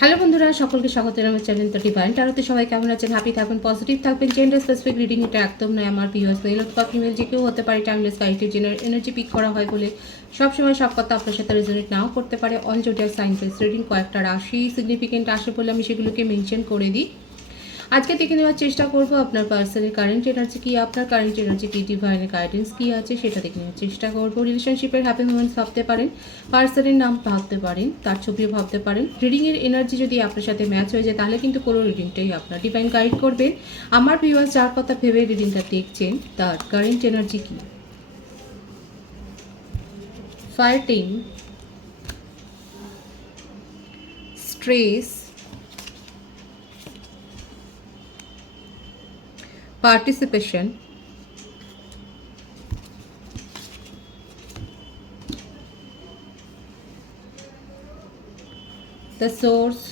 Hello বন্ধুরা, সকলকে স্বাগত জানাই আমার চ্যানেল ডিভাইন ট্যারোতে। সবাই কেমন আছেন? হ্যাপি থাকবেন, পজিটিভ থাকবেন। জেন্ডার স্পেসিফিক রিডিং এটা একদম নয়। আমার ভিউয়ার্স মেল অথবা ফিমেল যে কেউ হতে পারে। টাইমলেস গাইডের জেনারেল এনার্জি পিক করা হয় বলে সবসময় সব কথা আপনার সাথে রেজোনেট নাও করতে পারে। All zodiac sign base reading কয়েকটা রাশি সিগনিফিকেন্ট আসে বলে আমি সেগুলোকে মেনশন করে দিই। আজকে দেখে নেওয়ার চেষ্টা করব আপনার পার্সনের কারেন্ট এনার্জি কি, আপনার কারেন্ট এনার্জি কি, ডিভাইনের গাইডেন্স কি আছে সেটা দেখে নেওয়ার চেষ্টা করব। রিলেশনশিপের হ্যাপি মোমেন্টস ভাবতে পারেন, পার্সনের নাম ভাবতে পারেন, তার ছবিও ভাবতে পারেন। রিডিংয়ের এনার্জি যদি আপনার সাথে ম্যাচ হয়ে যায় তাহলে কিন্তু পুরো রিডিংটাই আপনার ডিভাইন গাইড করবে। আমার ভিউয়ার্স যার কথা ভেবে রিডিংটা দেখছেন তার কারেন্ট এনার্জি কি? Fighting, stress, participation, the source,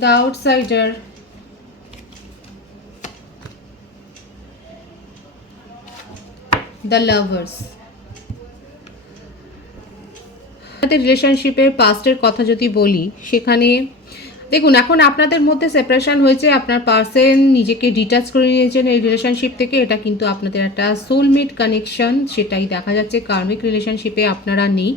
the outsider, the lovers। আপনাদের রিলেশনশিপের পাস্টের কথা যদি বলি, সেখানে দেখুন এখন আপনাদের মধ্যে সেপারেশন হয়েছে, আপনার পার্সন নিজেকে ডিটাচ করে নিয়েছেন এই রিলেশনশিপ থেকে। এটা কিন্তু আপনাদের একটা সোলমেট কানেকশন, সেটাই দেখা যাচ্ছে। কার্মিক রিলেশনশিপে আপনারা নেই,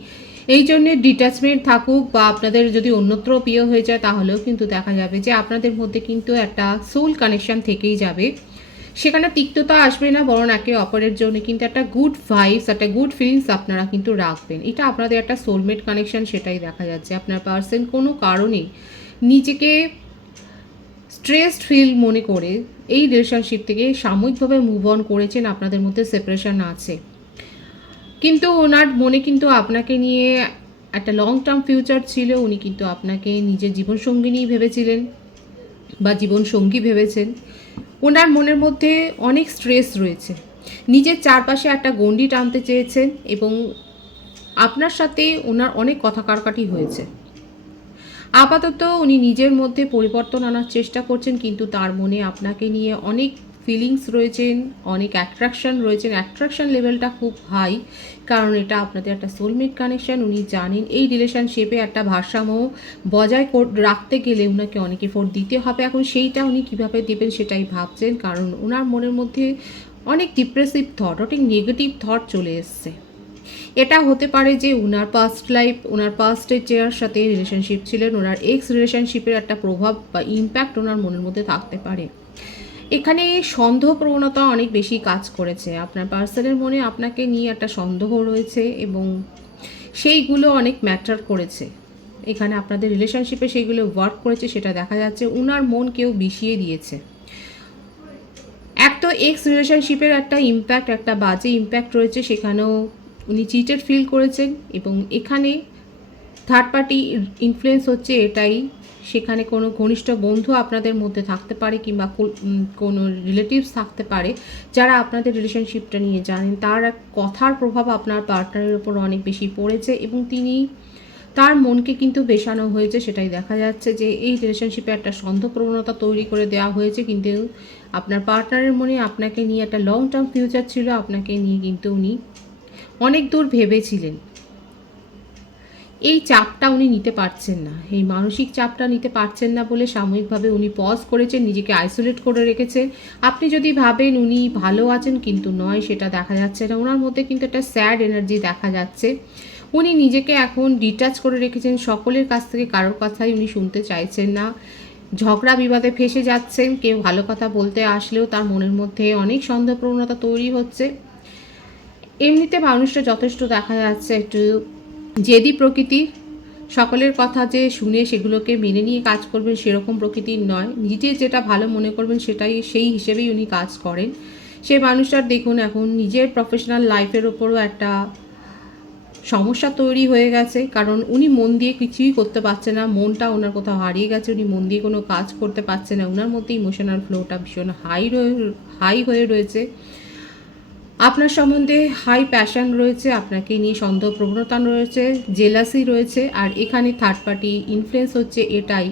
এই জন্যে ডিট্যাচমেন্ট থাকুক বা আপনাদের যদি অন্যত্র প্রিয় হয়ে যায় তাহলেও কিন্তু দেখা যাবে যে আপনাদের মধ্যে কিন্তু একটা সোল কানেকশন থেকেই যাবে। সেখানে তিক্ততা আসবে না, বরং একে অপরের জন্য কিন্তু একটা গুড ভাইবস, একটা গুড ফিলিংস আপনারা কিন্তু রাখবেন। এটা আপনাদের একটা সোলমেট কানেকশন, সেটাই দেখা যাচ্ছে। আপনার পার্সন কোনো কারণে নিজেকে স্ট্রেসড ফিল মনে করে এই রিলেশনশিপ থেকে সাময়িকভাবে মুভ অন করেছেন। আপনাদের মধ্যে সেপারেশন আছে, কিন্তু ওনার মনে কিন্তু আপনাকে নিয়ে একটা লং টার্ম ফিউচার ছিল। উনি কিন্তু আপনাকে নিজের জীবনসঙ্গিনী ভেবেছিলেন বা জীবনসঙ্গী ভেবেছেন। ওনার মনের মধ্যে অনেক স্ট্রেস রয়েছে, নিজের চারপাশে একটা গণ্ডি টানতে চেয়েছেন এবং আপনার সাথে ওনার অনেক কথা কাটাকাটি হয়েছে। আপাতত উনি নিজের মধ্যে পরিবর্তন আনার চেষ্টা করছেন, কিন্তু তার মনে আপনাকে নিয়ে অনেক ফিলিংস রয়েছেন, অনেক অ্যাট্রাকশন রয়েছেন। অ্যাট্রাকশন লেভেলটা খুব হাই, কারণ এটা আপনাদের একটা সোলমেট কানেকশান। উনি জানেন এই রিলেশনশিপে একটা ভারসাম্য বজায় রাখতে গেলে ওনাকে অনেক এফোর্ট দিতে হবে। এখন সেইটা উনি কীভাবে দেবেন সেটাই ভাবছেন, কারণ ওনার মনের মধ্যে অনেক ডিপ্রেসিভ থট, অনেক নেগেটিভ থট চলে এসছে। এটা হতে পারে যে ওনার পাস্ট লাইফ, ওনার পাস্টের যার সাথে রিলেশনশিপ ছিলেন, ওনার এক্স রিলেশনশিপের একটা প্রভাব বা ইম্প্যাক্ট ওনার মনের মধ্যে থাকতে পারে। এখানে সন্দেহ প্রবণতা অনেক বেশি কাজ করেছে। আপনার পার্সনের মনে আপনাকে নিয়ে একটা সন্দেহ রয়েছে এবং সেইগুলো অনেক ম্যাটার করেছে। এখানে আপনাদের রিলেশনশিপে সেইগুলো ওয়ার্ক করেছে, সেটা দেখা যাচ্ছে। ওনার মন কেউ বিষিয়ে দিয়েছে। এক তো এক্স রিলেশনশিপের একটা ইম্প্যাক্ট, একটা বাজে ইম্প্যাক্ট রয়েছে, সেখানেও উনি চিটেড ফিল করেছেন এবং এখানে থার্ড পার্টি ইনফ্লুয়েন্স হচ্ছে এটাই। সেখানে কোনো ঘনিষ্ঠ বন্ধু আপনাদের মধ্যে থাকতে পারে কিংবা কোনো রিলেটিভস থাকতে পারে যারা আপনাদের রিলেশনশিপটা নিয়ে জানেন। তার কথার প্রভাব আপনার পার্টনারের উপর অনেক বেশি পড়েছে এবং তার মনকে কিন্তু বেশানো হয়েছে। সেটাই দেখা যাচ্ছে যে এই রিলেশনশিপে একটা সন্দেহ প্রবণতা তৈরি করে দেওয়া হয়েছে, কিন্তু আপনার পার্টনারের মনে আপনাকে নিয়ে একটা লং টার্ম ফিউচার ছিল। আপনাকে নিয়ে কিন্তু উনি অনেক দূর ভেবেছিলেন। এই চাপটা উনি নিতে পারছেন না, এই মানসিক চাপটা নিতে পারছেন না বলে সাময়িকভাবে উনি পজ করেছেন, নিজেকে আইসোলেট করে রেখেছেন। আপনি যদি ভাবেন উনি ভালো আছেন, কিন্তু নয়, সেটা দেখা যাচ্ছে না। ওনার মধ্যে কিন্তু একটা স্যাড এনার্জি দেখা যাচ্ছে। উনি নিজেকে এখন ডিটাচ করে রেখেছেন, সকলের কাছ থেকে কারোর কথাই উনি শুনতে চাইছেন না। ঝগড়া বিবাদে ফেসে যাচ্ছেন, কেউ ভালো কথা বলতে আসলেও তার মনের মধ্যে অনেক সন্দেহ প্রবণতা তৈরি হচ্ছে। এমনিতে মানুষটা যথেষ্ট দেখা যাচ্ছে একটু জেদি প্রকৃতির, সকলের কথা যে শুনে সেগুলোকে মেনে নিয়ে কাজ করবেন সেরকম প্রকৃতির নয়। নিজে যেটা ভালো মনে করবেন সেই হিসেবেই উনি কাজ করেন। সেই মানুষটার দেখুন এখন নিজের প্রফেশনাল লাইফের ওপরও একটা সমস্যা তৈরি হয়ে গেছে, কারণ উনি মন দিয়ে কিছুই করতে পারছে না। মনটা ওনার কোথাও হারিয়ে গেছে, উনি মন দিয়ে কোনো কাজ করতে পারছে না। ওনার মধ্যে ইমোশনাল ফ্লোটা ভীষণ হাই হয়ে রয়েছে। আপনার সম্বন্ধে হাই প্যাশন রয়েছে, আপনাকে নিয়ে সন্দেহ প্রবণতা রয়েছে, জেলাসি রয়েছে, আর এখানে থার্ড পার্টি ইনফ্লুয়েন্স হচ্ছে এটাই,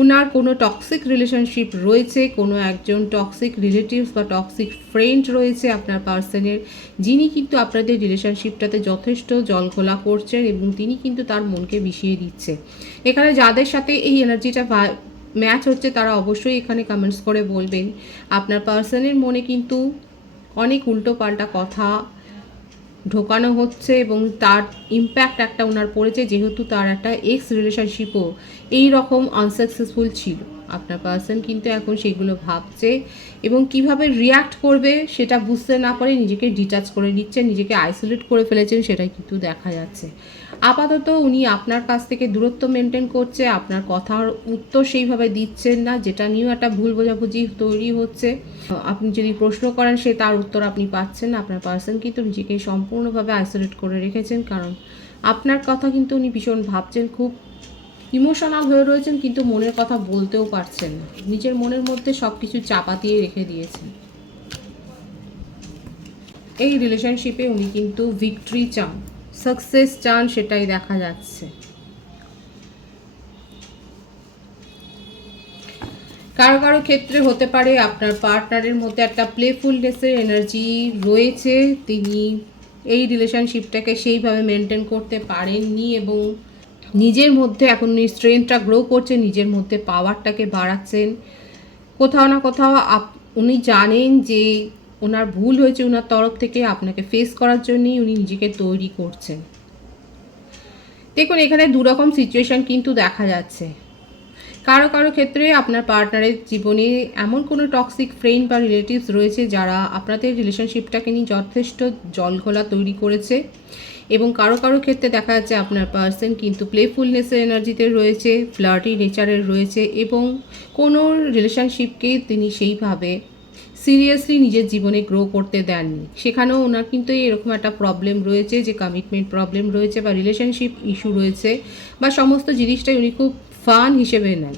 ওনার কোনো টক্সিক রিলেশনশিপ রয়েছে, কোনো একজন টক্সিক রিলেটিভস বা টক্সিক ফ্রেন্ড রয়েছে আপনার পার্সনের, যিনি কিন্তু আপনাদের রিলেশনশিপটাতে যথেষ্ট জলঘোলা করছেন এবং তিনি কিন্তু তার মনকে বিষিয়ে দিচ্ছে। এখানে যাদের সাথে এই এনার্জিটা ম্যাচ হচ্ছে তারা অবশ্যই এখানে কমেন্টস করে বলবেন। আপনার পার্সনের মনে কিন্তু অনেক উল্টো পাল্টা কথা ঢোকানো হচ্ছে এবং তার ইম্প্যাক্ট একটা ওনার পড়েছে, যেহেতু তার একটা এক্স রিলেশনশিপও এই রকম আনসাকসেসফুল ছিল। আপনার পার্সন কিন্তু এখন সেগুলো ভাবছে এবং কিভাবে রিয়্যাক্ট করবে সেটা বুঝতে না পারে নিজেকে ডিটাচ করে নিচ্ছেন, নিজেকে আইসোলেট করে ফেলেছেন, সেটাই কিন্তু দেখা যাচ্ছে। আপাতত উনি আপনার কাছ থেকে দূরত্ব মেনটেন করছে, আপনার কথার উত্তর সেইভাবে দিচ্ছেন না, যেটা নিয়েও একটা ভুল বোঝাবুঝি তৈরি হচ্ছে। আপনি যদি প্রশ্ন করেন সে তার উত্তর আপনি পাচ্ছেন না। আপনার পার্সন কিন্তু নিজেকে সম্পূর্ণভাবে আইসোলেট করে রেখেছেন, কারণ আপনার কথা কিন্তু উনি ভীষণ ভাবছেন, খুব ইমোশনাল হয়ে রয়েছেন, কিন্তু মনের কথা বলতেও পারছেন না, নিজের মনের মধ্যে সব কিছু চাপা দিয়ে রেখে দিয়েছেন। এই রিলেশনশিপে উনি কিন্তু ভিক্টরি চান, সাকসেস চান, সেটাই দেখা যাচ্ছে। কারো কারো ক্ষেত্রে হতে পারে আপনার পার্টনারের মধ্যে একটা প্লেফুলনেসের এনার্জি রয়েছে, তিনি এই রিলেশনশিপটাকে সেইভাবে মেনটেন করতে পারেননি এবং নিজের মধ্যে এখন উনি স্ট্রেংথটা গ্রো করছেন, নিজের মধ্যে পাওয়ারটাকে বাড়াচ্ছেন। কোথাও না কোথাও উনি জানেন যে ওনার ভুল হয়েছে ওনার তরফ থেকে, আপনাকে ফেস করার জন্যই উনি নিজেকে তৈরি করছেন। দেখুন এখানে দুরকম সিচুয়েশান কিন্তু দেখা যাচ্ছে। কারো কারো ক্ষেত্রে আপনার পার্টনারের জীবনে এমন কোনো টক্সিক ফ্রেন্ড বা রিলেটিভস রয়েছে যারা আপনাদের রিলেশনশিপটাকে নিয়ে যথেষ্ট জলঘোলা তৈরি করেছে, এবং কারো কারো ক্ষেত্রে দেখা যাচ্ছে আপনার পার্সন কিন্তু প্লেফুলনেসের এনার্জিতে রয়েছে, ফ্লার্টি নেচারের রয়েছে এবং কোনো রিলেশনশিপকে তিনি সেইভাবে সিরিয়াসলি নিজের জীবনে গ্রো করতে দেননি। সেখানেও ওনার কিন্তু এরকম একটা প্রবলেম রয়েছে যে কমিটমেন্ট প্রবলেম রয়েছে বা রিলেশনশিপ ইস্যু রয়েছে, বা সমস্ত জিনিসটাই উনি খুব ফান হিসেবে নেন।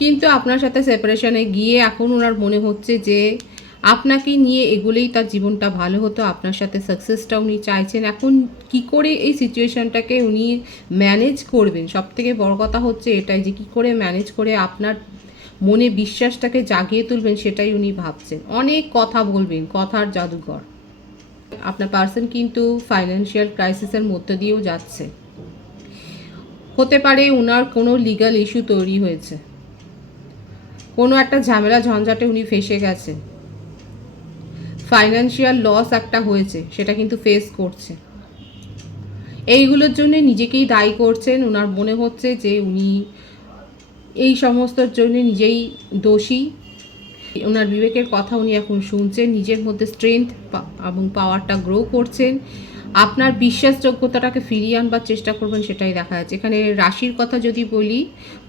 কিন্তু আপনার সাথে সেপারেশনে গিয়ে এখন ওনার মনে হচ্ছে যে আপনাকে নিয়ে এগুলেই তার জীবনটা ভালো হতো, আপনার সাথে সাকসেসটা উনি চাইছেন। এখন কি করে এই সিচুয়েশানটাকে উনি ম্যানেজ করবেন, সবথেকে বড় কথা হচ্ছে এটাই যে কি করে ম্যানেজ করে আপনার মনে বিশ্বাসটাকে জাগিয়ে তুলবেন, সেটাই উনি ভাবছেন। অনেক কথা বলবেন, কথার জাদুঘর। আপনার পার্সন কিন্তু ফাইন্যান্সিয়াল ক্রাইসিসের মধ্যে দিয়েও যাচ্ছে। হতে পারে ওনার কোনো লিগ্যাল ইস্যু তৈরি হয়েছে, কোনো একটা ঝামেলা ঝঞ্ঝাটে উনি ফেসে গেছেন, ফাইন্যান্সিয়াল লস একটা হয়েছে, সেটা কিন্তু ফেস করছে। এইগুলোর জন্য নিজেকেই দায়ী করছেন, ওনার মনে হচ্ছে যে উনি এই সমস্তর জন্য নিজেই দোষী। ওনার বিবেকের কথা উনি এখন শুনছেন, নিজের মধ্যে স্ট্রেংথ এবং পাওয়ারটা গ্রো করছেন, আপনার বিশ্বাসযোগ্যতাটাকে ফিরিয়ে আনবার চেষ্টা করবেন, সেটাই দেখা যাচ্ছে। এখানে রাশির কথা যদি বলি,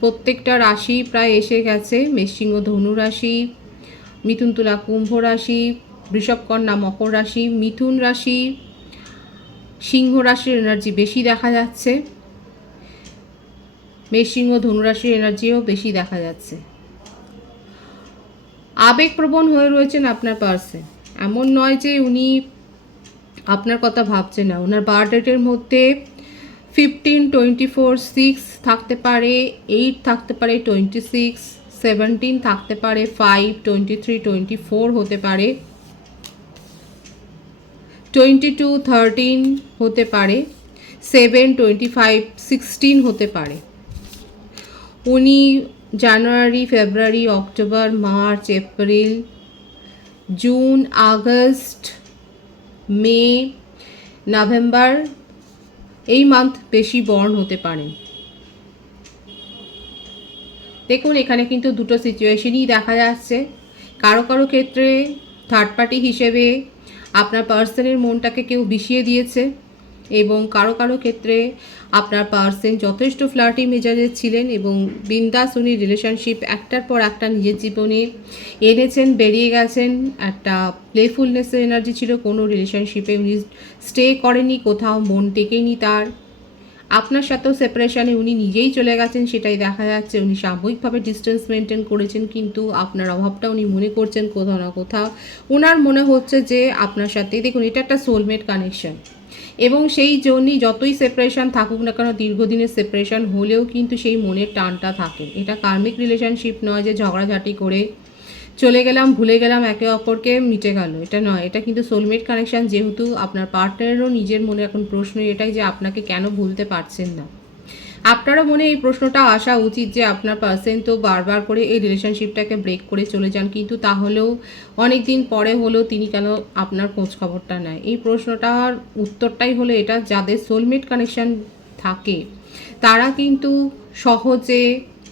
প্রত্যেকটা রাশি প্রায় এসে গেছে। মেষসিংহ ধনু রাশি, মিথুন তুলা কুম্ভ রাশি, বৃষভ কন্যা মকর রাশি, মিথুন রাশি, সিংহ রাশির এনার্জি বেশি দেখা যাচ্ছে, মেষসিংহ ধনুরাশির এনার্জিও বেশি দেখা যাচ্ছে। আবেগপ্রবণ হয়ে রয়েছেন আপনার পার্সন, এমন নয় যে উনি আপনার কথা ভাবছে না। ওনার বার্থ ডেটের মধ্যে 15, 24, 6 থাকতে পারে, 8 থাকতে পারে, 26, 17 থাকতে পারে, 5, 23, 24 হতে পারে, 22, 13 হতে পারে, 7, 25, 16 হতে পারে। উনি January, February, October, March, April, June, August, May, November এই মান্থ বেশি বর্ন হতে পারেন। দেখুন এখানে কিন্তু দুটো সিচুয়েশনই দেখা যাচ্ছে। কারো কারো ক্ষেত্রে থার্ড পার্টি হিসেবে আপনার পার্সনের মনটাকে কেউ বিষিয়ে দিয়েছে, এবং কারো কারো ক্ষেত্রে আপনার পার্সন যথেষ্ট ফ্লার্টি মেজাজের ছিলেন এবং বিন্দাস উনি রিলেশনশিপ একটার পর একটা নিজের জীবনে এনেছেন, বেরিয়ে গেছেন। একটা প্লেফুলনেসের এনার্জি ছিল, কোনো রিলেশনশিপে উনি স্টে করেনি, কোথাও মন টেকেনি তার। আপনার সাথেও সেপারেশনে উনি নিজেই চলে গেছেন, সেটাই দেখা যাচ্ছে। উনি সাময়িকভাবে ডিস্টেন্স মেনটেন করেছেন, কিন্তু আপনার অভাবটা উনি মনে করছেন কোথাও না কোথাও। ওনার মনে হচ্ছে যে আপনার সাথে, দেখুন এটা একটা সোলমেট কানেকশন, এবং সেই জন্যই যতই সেপারেশন থাকুক না কেন, দীর্ঘদিনের সেপারেশন হলেও কিন্তু সেই মনের টানটা থাকে। এটা কার্মিক রিলেশনশিপ নয় যে ঝগড়াঝাটি করে চলে গেলাম, ভুলে গেলাম, একে অপরকে মিটে গেল, এটা নয়। এটা কিন্তু সোলমেট কানেকশান। যেহেতু আপনার পার্টনারেরও নিজের মনে এখন প্রশ্ন এটাই যে আপনাকে কেন ভুলতে পারছেন না। আপনারও মনে এই প্রশ্নটা আসা উচিত যে আপনার পার্সন তো বারবার করে এই রিলেশনশিপটাকে ব্রেক করে চলে যান, কিন্তু তাহলেও অনেক দিন পরে হলেও তিনি কেন আপনার খোঁজ খবরটা নেয়। এই প্রশ্নটার উত্তরটাই হলো এটা, যাদের সোলমেট কানেকশান থাকে তারা কিন্তু সহজে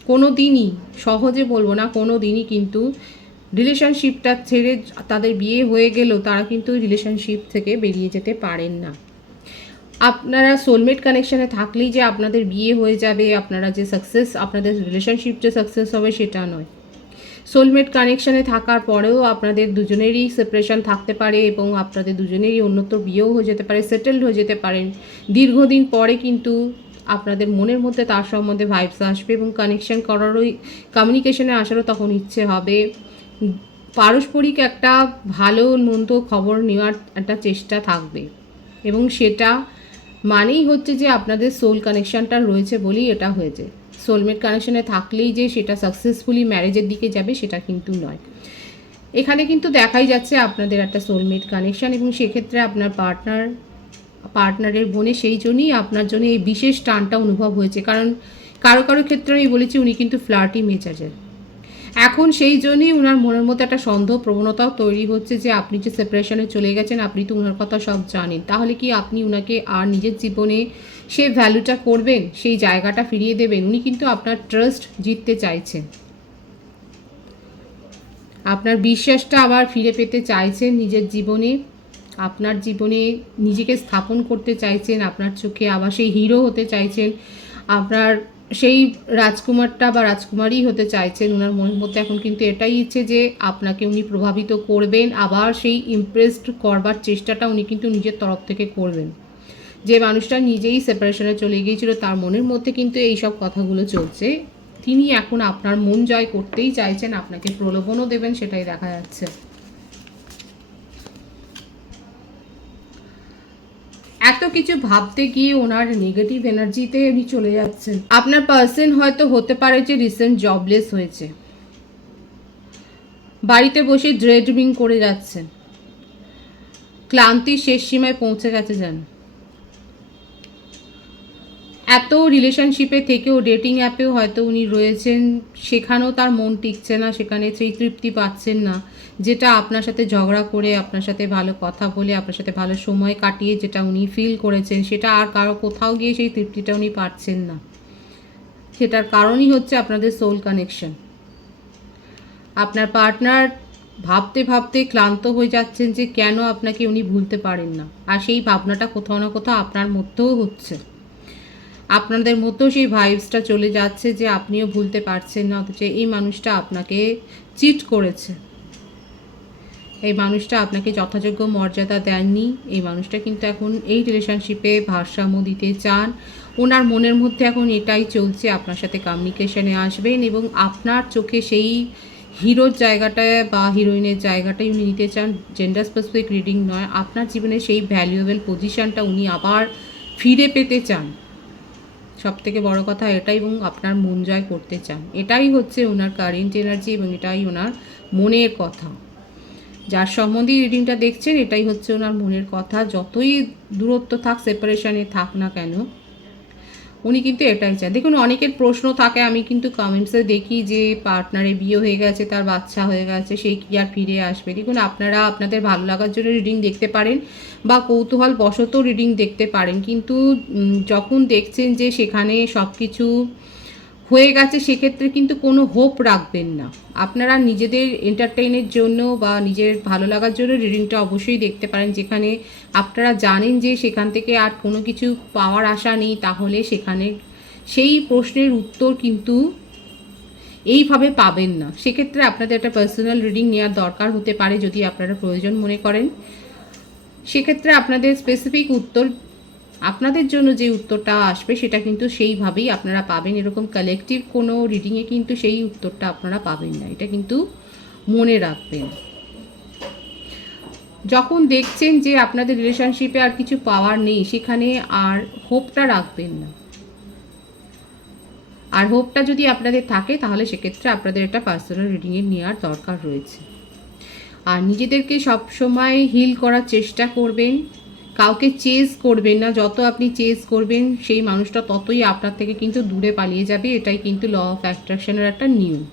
কোনো দিনই, সহজে বলবো না, কোনো দিনই কিন্তু রিলেশনশিপটা ছেড়ে, তাদের বিয়ে হয়ে গেলেও তারা কিন্তু রিলেশনশিপ থেকে বেরিয়ে যেতে পারেন না। আপনারা সোলমেট কানেকশানে থাকলেই যে আপনাদের বিয়ে হয়ে যাবে, আপনারা যে সাকসেস, আপনাদের রিলেশনশিপ যে সাকসেস হবে সেটা নয়। সোলমেট কানেকশানে থাকার পরেও আপনাদের দুজনেরই সেপারেশন থাকতে পারে, এবং আপনাদের দুজনেরই অন্যত্র বিয়েও হয়ে যেতে পারে, সেটেলড হয়ে যেতে পারেন। দীর্ঘদিন পরে কিন্তু আপনাদের মনের মধ্যে তার সম্বন্ধে ভাইবস আসবে, এবং কানেকশান করারই, কমিউনিকেশনে আসারও তখন ইচ্ছে হবে। পারস্পরিক একটা ভালো মন্দ খবর নেওয়ার একটা চেষ্টা থাকবে, এবং সেটা মানেই হচ্ছে যে আপনাদের সোল কানেকশানটা রয়েছে বলেই এটা হয়েছে। সোলমেট কানেকশানে থাকলেই যে সেটা সাকসেসফুলি ম্যারেজের দিকে যাবে সেটা কিন্তু নয়। এখানে কিন্তু দেখাই যাচ্ছে আপনাদের একটা সোলমেট কানেকশান, এবং সেক্ষেত্রে আপনার পার্টনারের মনে সেই জন্যই আপনার জন্য এই বিশেষ টানটা অনুভব হয়েছে। কারণ কারো কারো ক্ষেত্রে আমি বলেছি উনি কিন্তু ফ্লার্টি মেজাজের। এখন সেই জন্যই উনার মনের মধ্যে একটা সন্দেহ প্রবণতাও তৈরি হচ্ছে যে আপনি যে সেপারেশনে চলে গেছেন, আপনি তো উনার কথা সব জানেন, তাহলে কি আপনি উনাকে আর নিজের জীবনে সে ভ্যালুটা করবেন, সেই জায়গাটা ফিরিয়ে দেবেন? উনি কিন্তু আপনার ট্রাস্ট জিততে চাইছেন, আপনার বিশ্বাসটা আবার ফিরে পেতে চাইছেন নিজের জীবনে, আপনার জীবনে নিজেকে স্থাপন করতে চাইছেন, আপনার চোখে আবার সেই হিরো হতে চাইছেন, আপনার সেই রাজকুমারটা বা রাজকুমারী হতে চাইছেন। ওনার মনের মধ্যে এখন কিন্তু এটাই ইচ্ছে যে আপনাকে উনি প্রভাবিত করবেন, আবার সেই ইমপ্রেসড করবার চেষ্টাটা উনি কিন্তু নিজের তরফ থেকে করবেন। যে মানুষটা নিজেই সেপারেশনে চলে গিয়েছিল তার মনের মধ্যে কিন্তু এই সব কথাগুলো চলছে। তিনি এখন আপনার মন জয় করতেই চাইছেন, আপনাকে প্রলোভনও দেবেন, সেটাই দেখা যাচ্ছে। এত কিছু ভাবতে গিয়ে ওনার নেগেটিভ এনার্জিতে উনি চলে যাচ্ছেন। আপনার পার্সন হয়তো হতে পারে যে রিসেন্ট জবলেস হয়েছে, বাড়িতে বসে ড্রেডমিং করে যাচ্ছেন, ক্লান্তির শেষ সীমায় পৌঁছে গেছে যেন। এত রিলেশনশিপে থেকেও ডেটিং অ্যাপেও হয়তো উনি রয়েছেন, সেখানেও তার মন টিকছে না, সেখানে সেই তৃপ্তি পাচ্ছেন না, যেটা আপনার সাথে ঝগড়া করে, আপনার সাথে ভালো কথা বলে, আপনার সাথে ভালো সময় কাটিয়ে যেটা উনি ফিল করেছেন, সেটা আর কারো কোথাও গিয়ে সেই তৃপ্তিটা উনি পাচ্ছেন না। সেটার কারণই হচ্ছে আপনাদের সোল কানেকশন। আপনার পার্টনার ভাবতে ভাবতে ক্লান্ত হয়ে যাচ্ছেন যে কেন আপনাকে উনি ভুলতে পারেন না, আর সেই ভাবনাটা কোথাও না কোথাও আপনার মধ্যেও হচ্ছে। আপনাদের মধ্যেও সেই ভাইবসটা চলে যাচ্ছে যে আপনিও ভুলতে পারছেন না, অথচ এই মানুষটা আপনাকে চিট করেছে, এই মানুষটা আপনাকে যথাযোগ্য মর্যাদা দেননি। এই মানুষটা কিন্তু এখন এই রিলেশনশিপে ভারসাম্য দিতে চান। ওনার মনের মধ্যে এখন এটাই চলছে, আপনার সাথে কমিউনিকেশনে আসবেন, এবং আপনার চোখে সেই হিরোর জায়গাটায় বা হিরোইনের জায়গাটাই উনি নিতে চান। জেন্ডার স্পেসিফিক রিডিং নয়, আপনার জীবনে সেই ভ্যালুয়েবল পজিশানটা উনি আবার ফিরে পেতে চান। সবথেকে বড় কথা এটাই, এবং আপনার মন জয় করতে চান। এটাই হচ্ছে ওনার কারেন্ট এনার্জি, এবং এটাই ওনার মনের কথা। যার সম্বন্ধে রিডিংটা দেখছেন এটাই হচ্ছে ওনার মনের কথা। যতই দূরত্ব থাক, সেপারেশনে থাক না কেন, উনি কিন্তু এটাই চান। দেখুন, অনেকের প্রশ্ন থাকে, আমি কিন্তু কমেন্টসে দেখি যে পার্টনারে বিয়ে হয়ে গেছে, তার বাচ্চা হয়ে গেছে, সেই কি আর ফিরে আসবে? দেখুন, আপনারা আপনাদের ভালো লাগার জন্য রিডিং দেখতে পারেন, বা কৌতূহল বশত রিডিং দেখতে পারেন, কিন্তু যখন দেখছেন যে সেখানে সব কিছু হয়ে গেছে, সেক্ষেত্রে কিন্তু কোনো হোপ রাখবেন না। আপনারা নিজেদের এন্টারটেইনের জন্য বা নিজের ভালো লাগার জন্য রিডিংটা অবশ্যই দেখতে পারেন। যেখানে আপনারা জানেন যে সেখান থেকে আর কোনো কিছু পাওয়ার আশা নেই, তাহলে সেখানে সেই প্রশ্নের উত্তর কিন্তু এইভাবে পাবেন না। সেক্ষেত্রে আপনাদের একটা পার্সোনাল রিডিং নেওয়ার দরকার হতে পারে, যদি আপনারা প্রয়োজন মনে করেন। সেক্ষেত্রে আপনাদের স্পেসিফিক উত্তর আপনাদের জন্য যে উত্তরটা আসবে সেটা কিন্তু সেইভাবেই আপনারা পাবেন। এরকম কালেকটিভ কোনো রিডিংয়ে কিন্তু সেই উত্তরটা আপনারা পাবেন না, এটা কিন্তু মনে রাখবেন। যখন দেখছেন যে আপনাদের রিলেশনশিপে আর কিছু পাওয়ার নেই, সেখানে আর হোপটা রাখবেন না। আর হোপটা যদি আপনাদের থাকে তাহলে সেক্ষেত্রে আপনাদের একটা পার্সোনাল রিডিংয়ে নেওয়ার দরকার রয়েছে। আর নিজেদেরকে সবসময় হিল করার চেষ্টা করবেন, কাউকে চেজ করবেন না। যত আপনি চেজ করবেন সেই মানুষটা ততই আপনার থেকে কিন্তু দূরে পালিয়ে যাবে, এটাই কিন্তু ল অফ অ্যাট্রাকশনের একটা নিয়ম।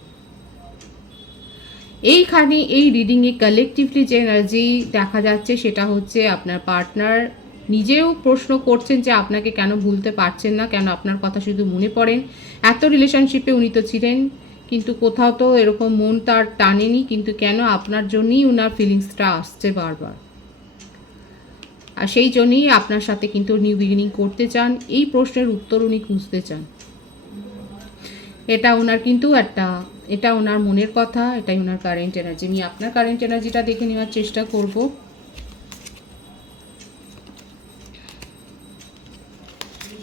এইখানে এই রিডিংয়ে কালেকটিভলি যে এনার্জি দেখা যাচ্ছে সেটা হচ্ছে আপনার পার্টনার নিজেও প্রশ্ন করছেন যে আপনাকে কেন ভুলতে পারছেন না, কেন আপনার কথা শুধু মনে পড়েন। এত রিলেশনশিপে উনি তো ছিলেন, কিন্তু কোথাও তো এরকম মন তার টানেনি, কিন্তু কেন আপনার জন্যই ওনার ফিলিংসটা আসছে বারবার। আর সেই জন্যই আপনার সাথে কিন্তু নিউ বিগিনিং করতে চান, এই প্রশ্নের উত্তর উনি খুঁজতে চান। এটা ওনার কিন্তু এটা ওনার মনের কথা, এটাই ওনার কারেন্ট এনার্জি। আমি আপনার কারেন্ট এনার্জিটা দেখে নেওয়ার চেষ্টা করব।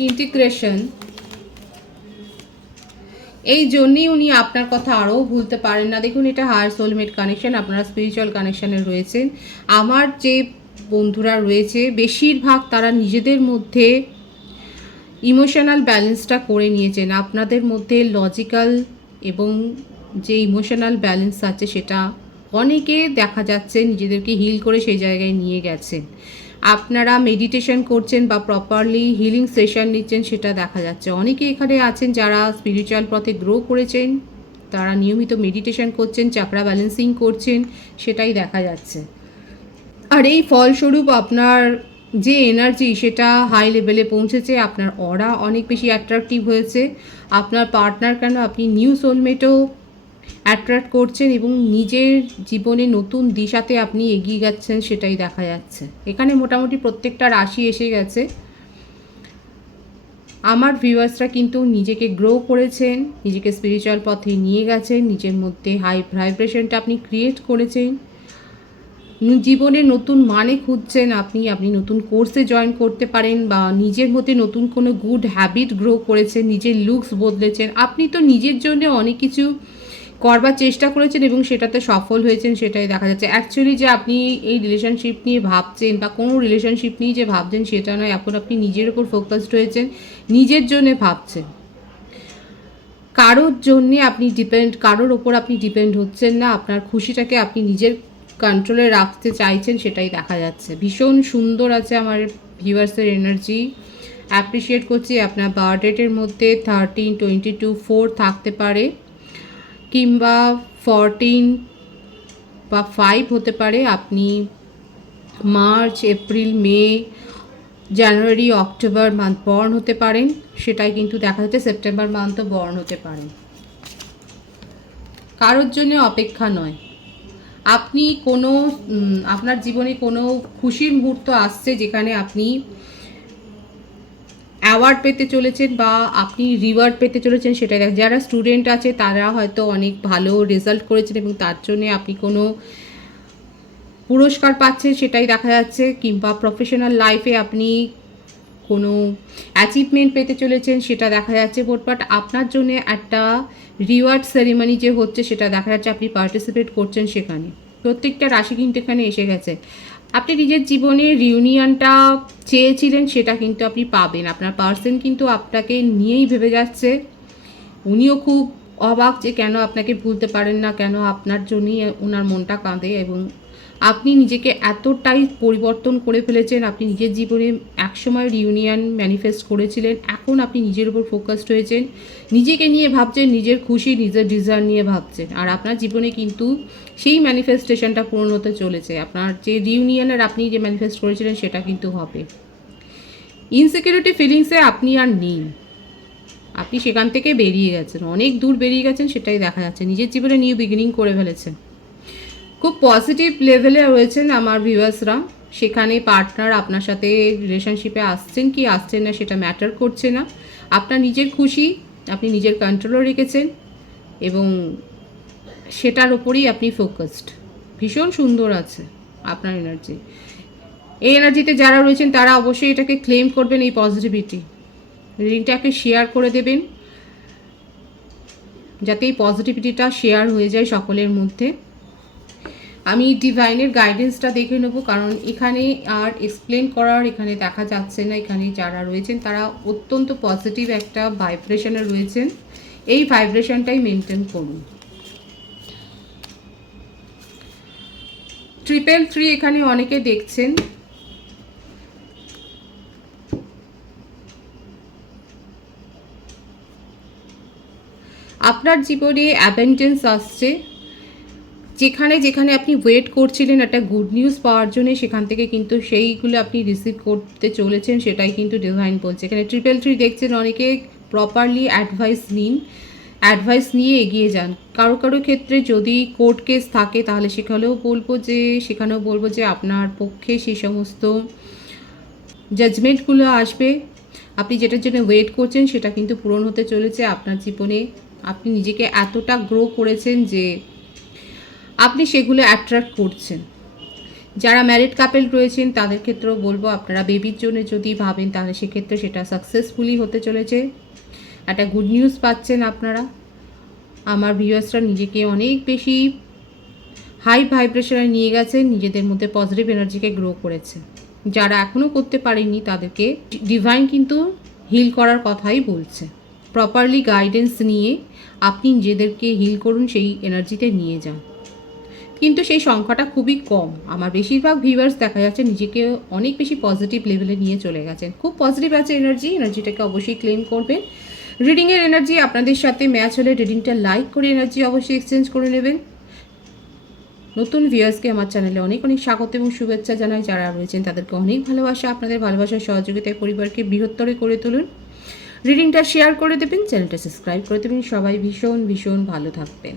ইন্টিগ্রেশন, এই জন্যই উনি আপনার কথা আরও ভুলতে পারেন না। দেখুন, এটা হায়ার সোলমেট কানেকশন, আপনারা স্পিরিচুয়াল কানেকশানে রয়েছেন। আমার যে বন্ধুরা রয়েছে বেশিরভাগ তারা নিজেদের মধ্যে ইমোশনাল ব্যালেন্সটা করে নিয়েছেন। আপনাদের মধ্যে লজিক্যাল এবং যে ইমোশনাল ব্যালেন্স আছে সেটা অনেকে দেখা যাচ্ছে নিজেদেরকে হিল করে সেই জায়গায় নিয়ে গেছেন। আপনারা মেডিটেশন করছেন বা প্রপারলি হিলিং সেশন নিচ্ছেন সেটা দেখা যাচ্ছে। অনেকে এখানে আছেন যারা স্পিরিচুয়াল পথে গ্রো করেছেন, তারা নিয়মিত মেডিটেশন করছেন, চাকরা ব্যালেন্সিং করছেন, সেটাই দেখা যাচ্ছে। আর এই ফলস্বরূপ আপনার যে এনার্জি সেটা হাই লেভেলে পৌঁছেছে, আপনার অরা অনেক বেশি অ্যাট্রাকটিভ হয়েছে। আপনার পার্টনার কেন, আপনি নিউ সোলমেটও অ্যাট্রাক্ট করছেন এবং নিজের জীবনে নতুন দিশাতে আপনি এগিয়ে যাচ্ছেন, সেটাই দেখা যাচ্ছে। এখানে মোটামুটি প্রত্যেকটা রাশি এসে গেছে। আমার ভিউয়ার্সরা কিন্তু নিজেকে গ্রো করেছেন, নিজেকে স্পিরিচুয়াল পথে নিয়ে গেছেন, নিজের মধ্যে হাই ভাইব্রেশনটা আপনি ক্রিয়েট করেছেন, জীবনে নতুন মানে খুঁজছেন আপনি নতুন কোর্সে জয়েন করতে পারেন বা নিজের মধ্যে নতুন কোনো গুড হ্যাবিট গ্রো করেছেন, নিজের লুকস বদলেছেন। আপনি তো নিজের জন্য অনেক কিছু করবার চেষ্টা করেছেন এবং সেটাতে সফল হয়েছেন, সেটাই দেখা যাচ্ছে। অ্যাকচুয়ালি যে আপনি এই রিলেশনশিপ নিয়ে ভাবছেন বা কোনো রিলেশনশিপ নিয়ে যে ভাবছেন সেটা নয়, এখন আপনি নিজের ওপর ফোকাসড হয়েছেন, নিজের জন্যে ভাবছেন। কারোর ওপর আপনি ডিপেন্ড হচ্ছেন না, আপনার খুশিটাকে আপনি নিজের কন্ট্রোলে রাখতে চাইছেন, সেটাই দেখা যাচ্ছে। ভীষণ সুন্দর আছে আমার ভিউয়ার্সের এনার্জি, অ্যাপ্রিসিয়েট করছি। আপনার বার্থডেটের মধ্যে 13, 22, 4 থাকতে পারে, কিংবা 14 বা 5 হতে পারে। আপনি মার্চ, এপ্রিল, মে, জানুয়ারি, অক্টোবর মান্থ বর্ন হতে পারেন, সেটাই কিন্তু দেখা যাচ্ছে। সেপ্টেম্বর মান্থও বর্ন হতে পারেন। কারোর জন্য অপেক্ষা নয়। আপনি আপনার জীবনে কোনো খুশির মুহূর্ত আসছে যেখানে আপনি অ্যাওয়ার্ড পেতে চলেছেন বা আপনি রিওয়ার্ড পেতে চলেছেন, সেটাই দেখ। যারা স্টুডেন্ট আছে তারা হয়তো অনেক ভালো রেজাল্ট করেছেন এবং তার জন্যে আপনি কোনো পুরস্কার পাচ্ছেন, সেটাই দেখা যাচ্ছে। কিংবা প্রফেশনাল লাইফে আপনি কোনো অ্যাচিভমেন্ট পেতে চলেছেন, সেটা দেখা যাচ্ছে। বাট আপনার জন্য একটা রিওয়ার্ড সেরিমনি যে হচ্ছে সেটা দেখা যাচ্ছে, আপনি পার্টিসিপেট করছেন সেখানে। প্রত্যেকটা রাশি কিন্তু এখানে এসে গেছে। আপনি নিজের জীবনে রিউনিয়নটা চেয়েছিলেন, সেটা কিন্তু আপনি পাবেন। আপনার পার্সন কিন্তু আপনাকে নিয়েই ভেবে যাচ্ছে, উনিও খুব অবাক যে কেন আপনাকে ভুলতে পারেন না, কেন আপনার জন্যই ওনার মনটা কাঁদে। এবং আপনি নিজেকে এতটাই পরিবর্তন করে ফেলেছেন, আপনি নিজের জীবনে একসময় রিউনিয়ন ম্যানিফেস্ট করেছিলেন, এখন আপনি নিজের উপর ফোকাসড হয়েছেন, নিজেকে নিয়ে ভাবছেন, নিজের খুশি, নিজের ডিজায়ার নিয়ে ভাবছেন। আর আপনার জীবনে কিন্তু সেই ম্যানিফেস্টেশনটা পূরণ হতে চলেছে। আপনার যে রিউনিয়নের আপনি যে ম্যানিফেস্ট করেছিলেন সেটা কিন্তু হবে। ইনসিকিউরিটি ফিলিংসে আপনি আর নেই, আপনি সেখান থেকে বেরিয়ে গেছেন, অনেক দূর বেরিয়ে গেছেন, সেটাই দেখা যাচ্ছে। নিজের জীবনে নিউ বিগিনিং করে ফেলেছেন, খুব পজিটিভ লেভেলে রয়েছেন আমার ভিউয়ার্সরা। সেখানে পার্টনার আপনার সাথে রিলেশনশিপে আসছেন কি আসছেন না সেটা ম্যাটার করছে না। আপনার নিজের খুশি আপনি নিজের কন্ট্রোলও রেখেছেন এবং সেটার ওপরেই আপনি ফোকাসড। ভীষণ সুন্দর আছে আপনার এনার্জি। এই এনার্জিতে যারা রয়েছেন তারা অবশ্যই এটাকে ক্লেম করবেন, এই পজিটিভিটি। রিডিংটাকে শেয়ার করে দেবেন যাতে এই পজিটিভিটিটা শেয়ার হয়ে যায় সকলের মধ্যে। আমি ডিভাইনের গাইডেন্সটা দেখে নেব, কারণ এখানে আর এক্সপ্লেন করার এখানে দেখা যাচ্ছে না। এখানে যারা রয়েছেন তারা অত্যন্ত পজিটিভ একটা ভাইব্রেশনে রয়েছেন, এই ভাইব্রেশনটাই মেনটেন করুন। 333 এখানে অনেকে দেখছেন। আপনার জীবনে অ্যাবেন্ডেন্স আসছে, যেখানে যেখানে আপনি ওয়েট করছিলেন একটা গুড নিউজ পাওয়ার জন্য, সেখান থেকে কিন্তু সেইগুলো আপনি রিসিভ করতে চলেছেন, সেটাই কিন্তু ডিভাইন বলছে। এখানে 333 দেখছেন অনেকে, প্রপারলি অ্যাডভাইস নিন, অ্যাডভাইস নিয়ে এগিয়ে যান। কারো কারো ক্ষেত্রে যদি কোর্ট কেস থাকে তাহলে সেখানেও বলবো যে আপনার পক্ষে সেই সমস্ত জাজমেন্টগুলো আসবে। আপনি যেটার জন্য ওয়েট করছেন সেটা কিন্তু পূরণ হতে চলেছে আপনার জীবনে। আপনি নিজেকে এতটা গ্রো করেছেন যে আপনি সেগুলো অ্যাট্রাক্ট করছেন। যারা ম্যারিড কাপেল রয়েছেন তাদের ক্ষেত্রেও বলবো, আপনারা বেবির জন্য যদি ভাবেন তাহলে সেক্ষেত্রে সেটা সাকসেসফুলি হতে চলেছে, একটা গুড নিউজ পাচ্ছেন আপনারা। আমার ভিউয়ার্সরা নিজেকে অনেক বেশি হাই ভাইব্রেশনে নিয়ে গেছেন, নিজেদের মধ্যে পজিটিভ এনার্জিকে গ্রো করেছে। যারা এখনও করতে পারেনি তাদেরকে ডিভাইন কিন্তু হিল করার কথাই বলছে। প্রপারলি গাইডেন্স নিয়ে আপনি নিজেদেরকে হিল করুন, সেই এনার্জিতে নিয়ে যান। কিন্তু সেই সংখ্যাটা খুবই কম। আমার বেশিরভাগ ভিউয়ার্স দেখা যাচ্ছে নিজেকে অনেক বেশি পজিটিভ লেভেলে নিয়ে চলে গেছেন, খুব পজিটিভ আছে এনার্জিটাকে অবশ্যই ক্লেম করবেন। রিডিংয়ের এনার্জি আপনাদের সাথে ম্যাচ হলে রিডিংটা লাইক করে এনার্জি অবশ্যই এক্সচেঞ্জ করে নেবেন। নতুন ভিউয়ার্সকে আমার চ্যানেলে অনেক অনেক স্বাগত এবং শুভেচ্ছা জানাই। যারা রয়েছেন তাদেরকে অনেক ভালোবাসা। আপনাদের ভালোবাসার সহযোগিতায় পরিবারকে বৃহত্তর করে তুলুন। রিডিংটা শেয়ার করে দেবেন, চ্যানেলটা সাবস্ক্রাইব করে দেবেন। সবাই ভীষণ ভীষণ ভালো থাকবেন।